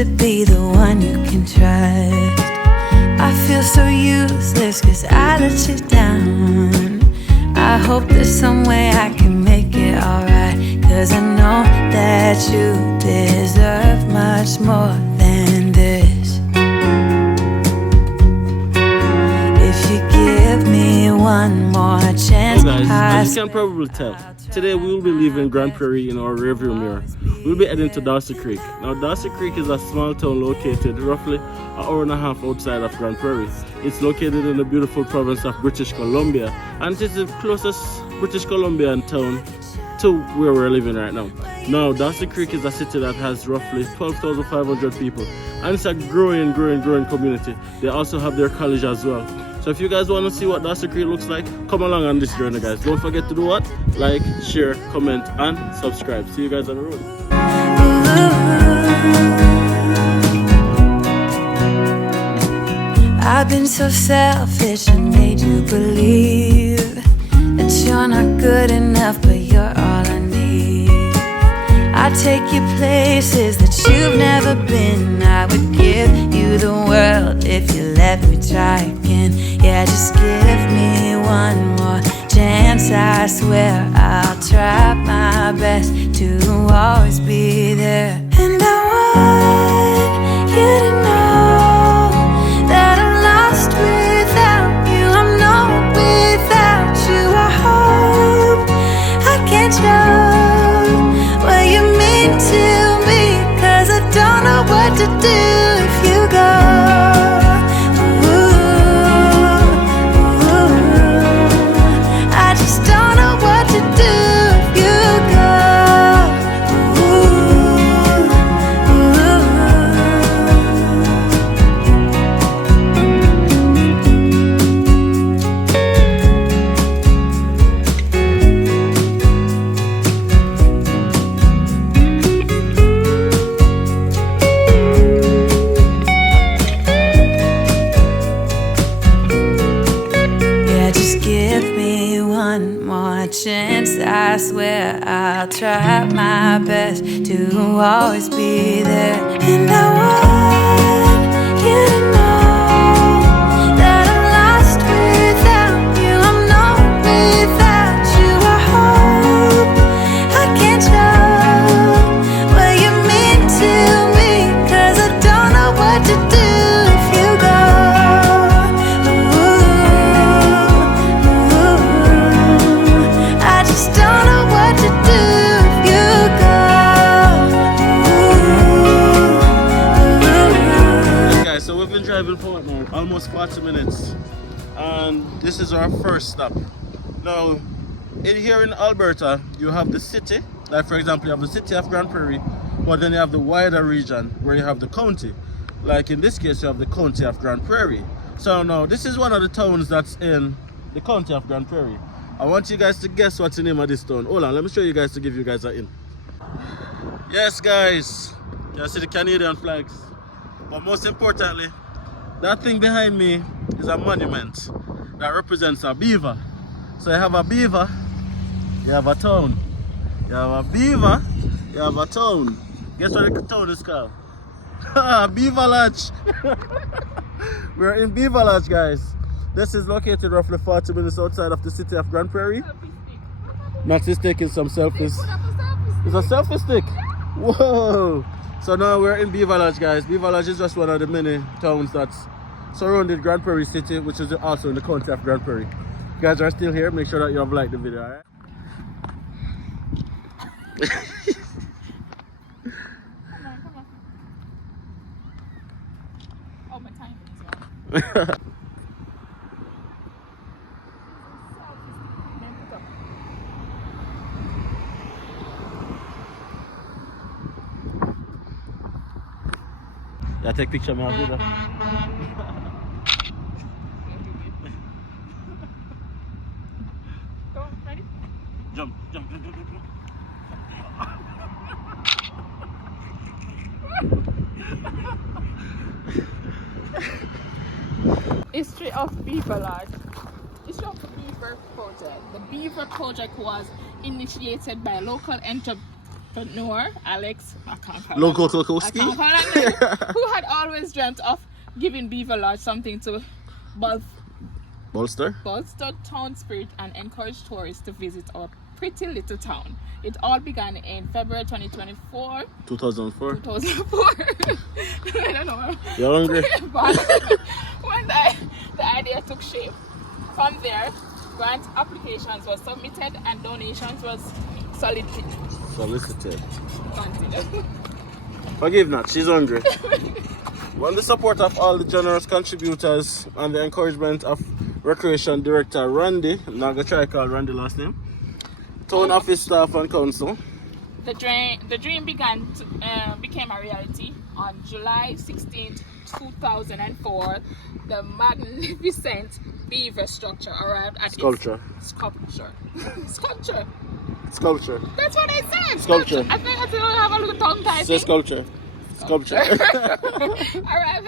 to be the one you can trust. I feel so useless cause I let you down. I hope there's some way I can make it alright, cause I know that you deserve much more than this. If you give me one more chance. Hey guys, as you can probably tell, today we will be leaving Grand Prairie in our rearview mirror. We'll be heading to Darcy Creek. Now Darcy Creek is a small town located roughly an hour and a half outside of Grand Prairie. It's located in the beautiful province of British Columbia, and it is the closest British Columbian town to where we're living right now. Now Darcy Creek is a city that has roughly 12,500 people, and it's a growing community. They also have their college as well. So if you guys want to see what Darcy Creek looks like, come along on this journey, guys. Don't forget to do what? Like, share, comment, and subscribe. See you guys on the road. I've been so selfish and made you believe that you're not good enough, but you're all I need. I take you places that you've never been. I would give you the world if you let me try again. Yeah, just give me one more chance. I swear I'll try my best to always be there. And I want you to know that I'm lost without you. I'm not without you. I hope I can show what you mean to me, cause I don't know what to do if you go. I just don't know what to do if you go. Yeah, just give me one more chance. I swear I'll try my best to always be there. And I want you to know that I'm lost without you. I'm not without you. I hope I can show what you mean to me, cause I don't know what to do if you go. I just don't know what to do if you go. Hey guys, so we've been driving for what now? Almost 40 minutes. And this is our first stop. Now, here in Alberta, you have the city. Like for example, you have the city of Grand Prairie, but then you have the wider region where you have the county. Like in this case, you have the county of Grand Prairie. So now, this is one of the towns that's in the county of Grand Prairie. I want you guys to guess what's the name of this town. Hold on, let me show you guys to give you guys a hint. Yes, guys, you can see the Canadian flags. But most importantly, that thing behind me is a monument that represents a beaver. So you have a beaver, you have a town. You have a beaver, you have a town. Guess what the town is called? Beaver Lodge. We're in Beaver Lodge, guys. This is located roughly 40 minutes outside of the city of Grand Prairie. Maxi stick is some selfies. It's a selfie stick. Whoa! So now we're in Beaver Lodge, guys. Beaver Lodge is just one of the many towns that's surrounded Grand Prairie City, which is also in the county of Grand Prairie. If you guys are still here, make sure that you have liked the video, alright? Come on. Oh, my time is wrong. Yeah, take picture of me, I'll do that. Go, ready? Jump. History of Beaver Lodge. History of the Beaver Project. The Beaver Project was initiated by local entrepreneur, Alex, I can't call Local him. I Kokowski. can't call him name, who had always dreamt of giving Beaver Lodge something to Bolster. bolster town spirit and encourage tourists to visit our pretty little town. It all began in February 2024. 2004. 2004. I don't know. You're hungry? But when the idea took shape, from there, grant applications were submitted and donations was Solicited. Continue. Forgive not, she's hungry. With the support of all the generous contributors and the encouragement of Recreation Director Randy, I'm not gonna try to call Randy last name, town office staff and council. The dream became a reality on July 16th, 2004. The magnificent beaver structure arrived at Sculpture. Sculpture. That's what I said. Sculpture. I think I still have a little tongue tie. Say sculpture. Arrived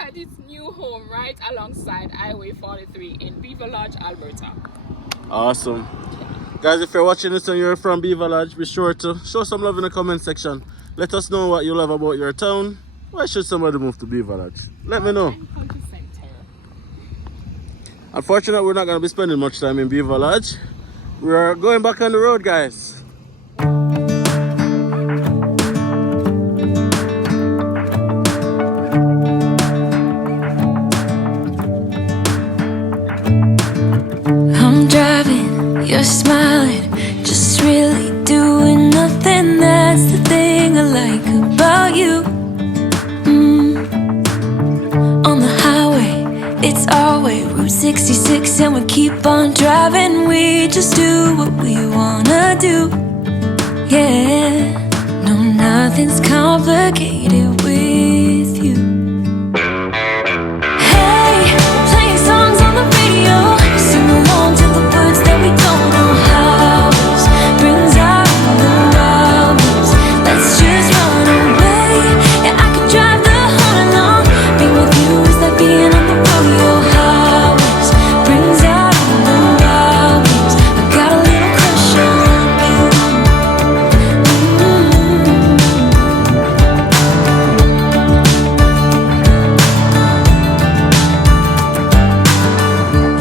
at its new home right alongside Highway 43 in Beaver Lodge, Alberta. Awesome. Guys, if you're watching this and you're from Beaver Lodge, be sure to show some love in the comment section. Let us know what you love about your town. Why should somebody move to Beaver Lodge? Let me know. Unfortunately, we're not going to be spending much time in Beaver Lodge. We're going back on the road, guys. I'm driving, you're smiling, just really doing nothing. That's the thing I like about you. On the highway, it's our way, Route 66, and we keep on driving. We just do what we wanna do. Yeah, no, nothing's complicated with you. Hey, playing songs on the radio, sing along to the words that we don't know. House brings out the wildness. Let's just run away. Yeah, I could drive the whole along. Being with you is like being on the rodeo. House brings out the wildness. I got a little crush on you.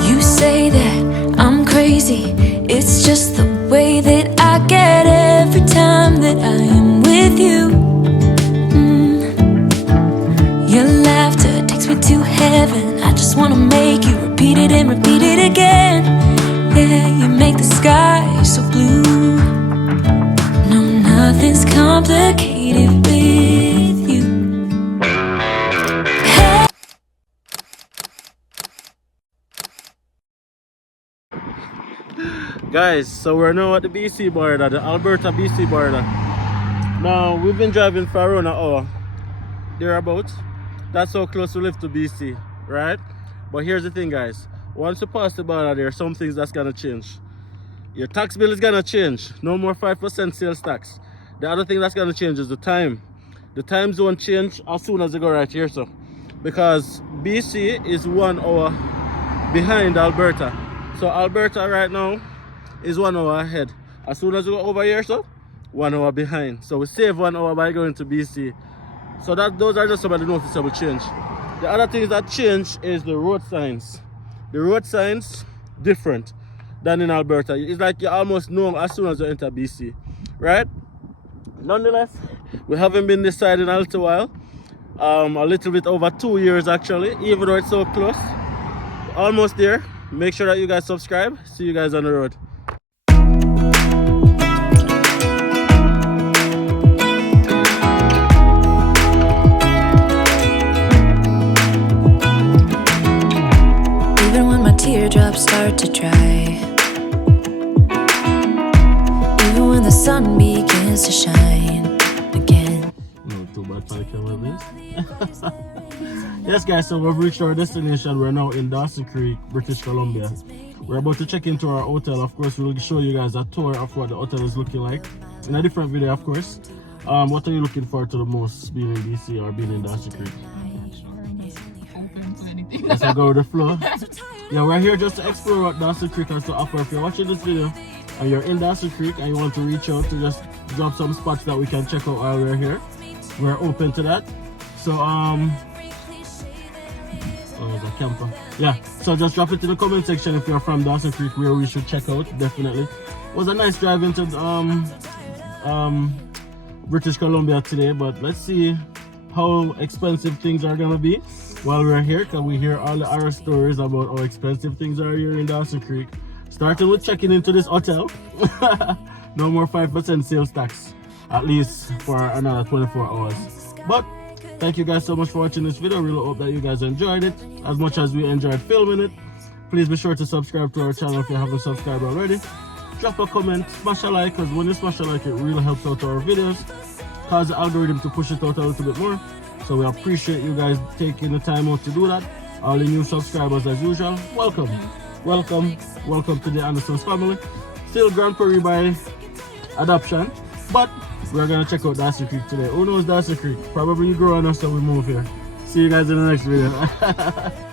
You say that I'm crazy. It's just the way that I get every time that I am with you. Your laughter takes me to heaven. I just wanna make you repeat it and repeat it again. Yeah, you make the sky so blue. No, nothing's complicated with you. Guys, so we're now at the BC border, the Alberta BC border. Now, we've been driving for around an hour, thereabouts. That's how close we live to BC, right? But here's the thing, guys. Once you pass the border, there are some things that's gonna change. Your tax bill is gonna change. No more 5% sales tax. The other thing that's gonna change is the time. The time zone change as soon as you go right here, so. Because BC is 1 hour behind Alberta. So Alberta right now is 1 hour ahead. As soon as we go over here, so 1 hour behind. So we save 1 hour by going to BC. So those are just some of the noticeable change. The other things that change is the road signs. The road signs different than in Alberta. It's like you almost know as soon as you enter BC, right? Nonetheless, we haven't been this side in a little while. A little bit over 2 years actually, even though it's so close. Almost there. Make sure that you guys subscribe. See you guys on the road. Even when my teardrops start to dry, even when the sun begins to shine again. Not too bad for the camera, this. Yes, guys, so we've reached our destination. We're now in Dawson Creek, British Columbia. We're about to check into our hotel. Of course, we'll show you guys a tour of what the hotel is looking like in a different video, of course. What are you looking forward to the most, being in BC or being in Dawson Creek? I'm not sure. I'm open to anything. Let's go with the flow. Yeah, we're here just to explore what Dawson Creek has to offer. If you're watching this video and you're in Dawson Creek and you want to reach out to just drop some spots that we can check out while we're here. We're open to that. So oh, the camper. Yeah, so just drop it in the comment section if you're from Dawson Creek where we should check out. Definitely. It was a nice drive into British Columbia today, but let's see how expensive things are gonna be while we're here, because we hear all the horror stories about how expensive things are here in Dawson Creek. Starting with checking into this hotel. No more 5% sales tax, at least for another 24 hours. But thank you guys so much for watching this video. Really hope that you guys enjoyed it as much as we enjoyed filming it. Please be sure to subscribe to our channel if you haven't subscribed already. Drop a comment, smash a like, because when you smash a like, it really helps out our videos, cause the algorithm to push it out a little bit more. So we appreciate you guys taking the time out to do that. All the new subscribers as usual, welcome to the Anderson's family. Still Grand Prairie by adoption, but we're gonna check out Dawson Creek today. Who knows Dawson Creek? Probably growing up, so we move here. See you guys in the next video.